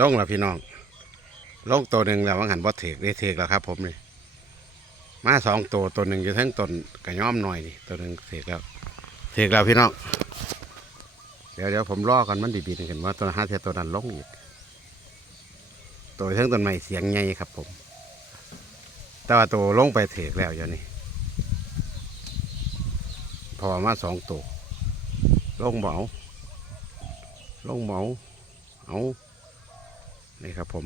ลงแล้วพี่น้องลงตัวหนึ่งแล้วว่าหันบ่ถือกได้ถือกแล้วครับ ผมนี่มาสองตัวตัวหนึ่งอยู่ทั้งต้นกระย้อมหน่อยนี่ตัวหนึ่งถือกแล้วถือกแล้วพี่น้องเดี๋ยวเดี๋ยวผมรอกันมันดีบีกันว่าตัวห้าเทียตัวนั้นลงอีกตัวทั้งต้นใหม่เสียงใหญ่ครับ ผม แต่ว่าตัวลงไปถือกแล้วอย่างนี้พอมาสองตัวลงเบเอาลงเบเอาเอา นี่ครับผม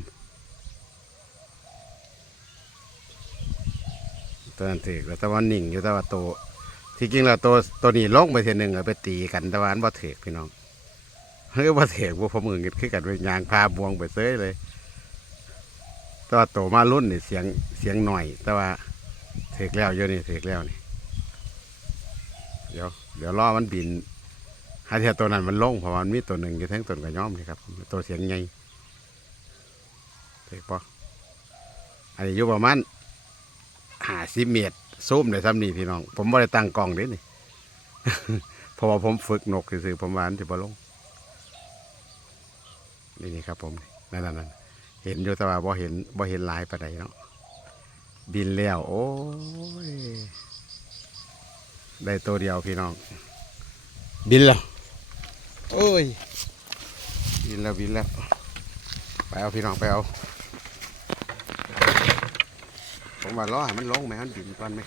ตัวนั้นถือแล้วแต่ว่านิ่งอยู่แต่ว่าตัวที่จริงแล้วตัวตัวนี้ลงไปเทีหนึ่งเอาไปตีกันแต่ว่าอันบ่เถือพี่น้องเฮ้ยบ่ถือพวกผมอื่นคือกันไปยางพาบวงไปเซ้ยเลยแต่ว่าโตมารุ่นนี่เสียงเสียงหน่อย แต่ว่าถือแล้วเยอะนี่เถือแล้วนี่เดี๋ยวเดี๋ยวรอมันบินใหาเทียตัวนั้นมันลงเพราะมันมีตัวหนึ่งอยู่ทั้งต้นกระย้อมนี่ครับตัวเสียงใหญ่ ถือปะอันนี้อยู่ประมาณหาสิเมตรซูมได้ซ้ำนี่พี่น้อง ผมไม่ได้ตั้งกล้องเด้นี่เพราะว่าผมฝึกนกซื่อๆผมวานที่บ่ลงนี่นี่ครับผมนั่นนั่นนั่นเห็นอยู่แต่ว่าบ่เห็นบ่เห็นลายปานใดเนาะบินแล้วโอ้ยได้ตัวเดียวพี่น้อง บินแล้วโอ้ยบินแล้วบินแล้วไปเอาพี่น้องไปเอา ผมว่าล้อให้มันลงไหมมันบินก่อนไหม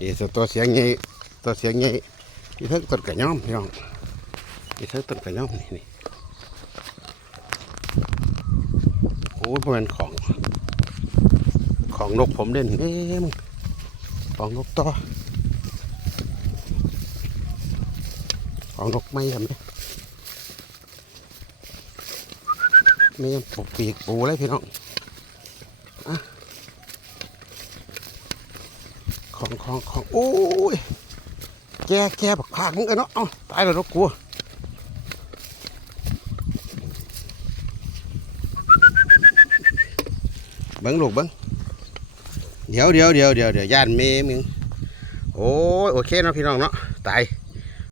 อีสตัวเสียงใหญ่ตัวเสียงใหญ่อีเทิงต้นกระย่อมพี่น้องอีเทิงต้นกระย่อมนี่นี่ อ้ยมันของ ของนกผมเด่นเอ๊ะมึงของนกต่อของนกไม่ทำไมไม่ยังปกปีกปูเลยพี่น้องอะของของของโอ้ยแก่แกบักพากมึงกันเนาะเอาตายแล้วนกกู บิ้งลูกเบิ้งเดี๋ยวเดี๋ยวเดี๋ยวเดี๋ยวเดี๋ยวย่านเมมึงโอ้ยโอเคเนาะพี่น้องเนาะตาย